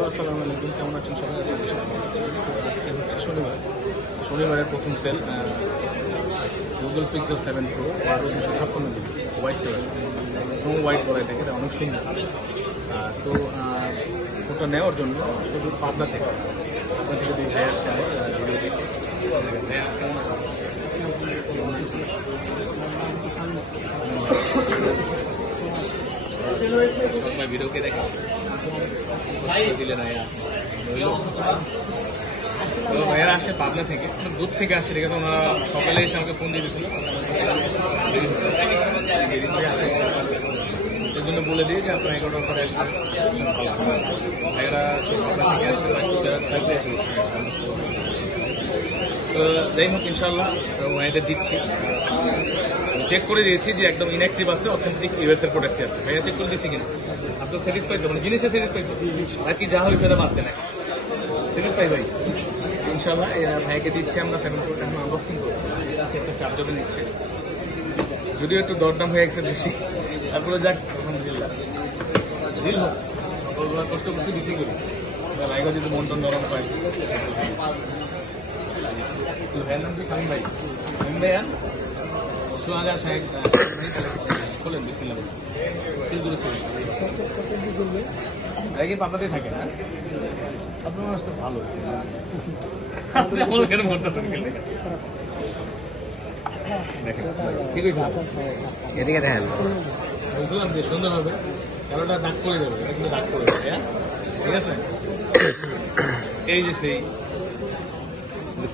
Hello, আসসালামু আলাইকুম। কেমন আছেন সবাই? আশা করি সবাই ভালো আছেন। তো আজকে হচ্ছে শনিবারের প্রথম সেল। Google Pixel 7 Pro 1256 GB white colour, snow white বলা এটাকে, এটা অনেক সুন্দর। তো ফটো নেওয়ার জন্য শুধু পাবনা থেকে দুই ভাই আসছে আমার ভিডিও দেখে। ভাইয়া কেমন আছে? ভিডিওকে দেখে দিলে না ভাইয়ারা আসে পাবনা থেকে, দূর থেকে আসে। ঠিক আছে, ওনারা সকালে এসে আমাকে ফোন দিয়ে দিয়েছিল, আসে এই জন্য বলে দিয়ে যে আপনার 11টার পরে আসলে ভাইয়ারা পাবনা থেকে আসে। তো যাই হোক, ইনশাল্লাহ ভাইয়াদের দিচ্ছি। চেক করে দিয়েছি যে একদম ইনঅ্যাক্টিভ আছে, অথেন্টিক ইউএস এর প্রোডাক্ট আছে। ভাইয়া চেক করে দিয়েছি কিনা? আপনার স্যাটিসফাইড তো, মানে জিনিসে স্যাটিসফাইড আর কি, যা হয় সেটা বাদতে নাকি স্যাটিসফাই ভাই? ইনশাল্লাহ ভাইকে দিচ্ছি আমরা 7 Pro আনবক্সিং করবো। একটা চার্জারও নিচ্ছে, যদিও একটু দরদাম হয়ে গেছে বেশি, তারপরে যাক আলহামদুলিল্লাহ দিল হোক। কষ্ট করতে দিতেই করি, ভাইকে যদি মন টন নরম পাই। ভাইয়ের নাম কি? শামীম ভাই। শামীম ভাইয়া সোহাগা সাহেব খোলেন, বিসমিল্লাহ বলেন। শিলগুলো খোলেন। কি পাতাতেই থাকে না? আপনার মানুষ তো ভালো। ঠিক আছে, এদিকে দেখেন, বুঝলাম যে সুন্দর হবে, কারোটা দাগ করে দেবে, এটা কিন্তু দাগ করে দেবে। হ্যাঁ, ঠিক আছে। এই যে সেই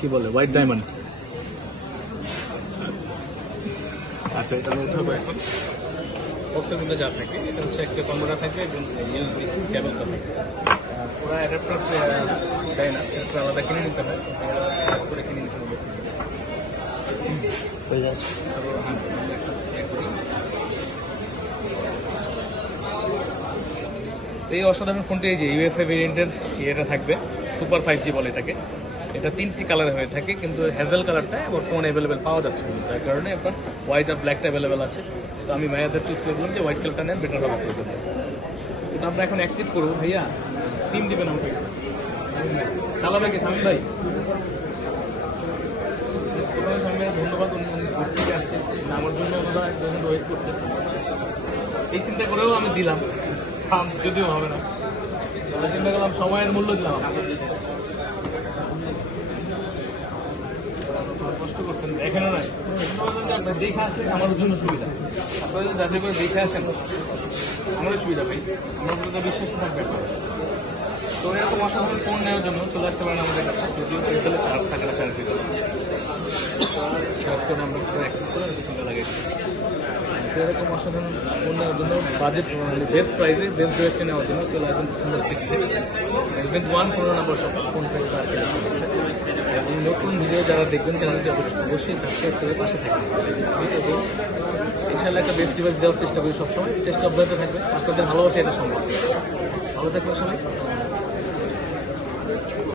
কি বলে হোয়াইট ডায়মন্ড। আচ্ছা, এটা আমি উঠাবো এখন। বক্সের মধ্যে যা থাকে, এটা হচ্ছে একটা কম্পিউটার থাকে এবং ইউএসবি কেবলটা থাকে। পুরা অ্যাডাপ্টার দেয় না, এটা আলাদা কিনে নিতে হয়, কাজ করে কিনে নিতে হবে। এই অসাধারণ ফোনটি, এই যে ইউএসএ ভেরিয়েন্টের ইয়েটা থাকবে, সুপার 5G বলে এটাকে। এটা 3টি কালার হয়ে থাকে, কিন্তু হ্যাজেল কালারটা বর্তমানে অ্যাভেলেবেল পাওয়া যাচ্ছে, তার কারণে আপনার হোয়াইট আর ব্ল্যাকটা অ্যাভেলেবেল আছে। তো আমি ভাইয়াদের চুজ করে বললাম যে হোয়াইট কালারটা নেন, বেটার হবে আপনার জন্য। কিন্তু আমরা এখন অ্যাক্টিভ করবো। ভাইয়া সিম দিবেন আমাকে? চালাবে কি শামীম ভাই? ধন্যবাদ, উনি ঘর থেকে আসছে, আমার জন্য ওনারা একজন ওয়েট করছে। এই চিন্তা করেও আমি দিলাম, যদিও হবে না, তাহলে চিন্তা করলাম সময়ের মূল্য দিলাম। কষ্ট করছেন এখানে নয়, দেখে আসলে আমার জন্য সুবিধা। আপনারা যদি যাতে করে দেখে আসেন আমারও সুবিধা ভাই, আমার প্রতি বিশ্বাস থাকবে। তো এরকম অসাধারণ ফোন নেওয়ার জন্য চলে আসতে পারেন আমাদের কাছে, যদিও এখানে চার্জ থাকে না, চার্জ দিতে চার্জ করে আমরা সুবিধা লাগে। তো এরকম অসাধারণ ফোন নেওয়ার জন্য বাজেট বেস্ট প্রাইসে বেস্ট ডিরেক্টে নেওয়ার জন্য চলে আসবেন সুন্দর সিটিতে। 1 15 নম্বর সব ফোন থেকে এবং নতুন ভিডিও যারা দেখবেন চ্যানেলটি অবশ্যই সাবস্ক্রাইব করে পাশে থাকবেন। এবং ইনশাআল্লাহ একটা বেস্ট ডিভাইস দেওয়ার চেষ্টা করি সবসময়, চেষ্টা অব্যাহত থাকবে। আপনাদের ভালোবাসা এটা সম্ভব। ভালো থাকবেন সবাই।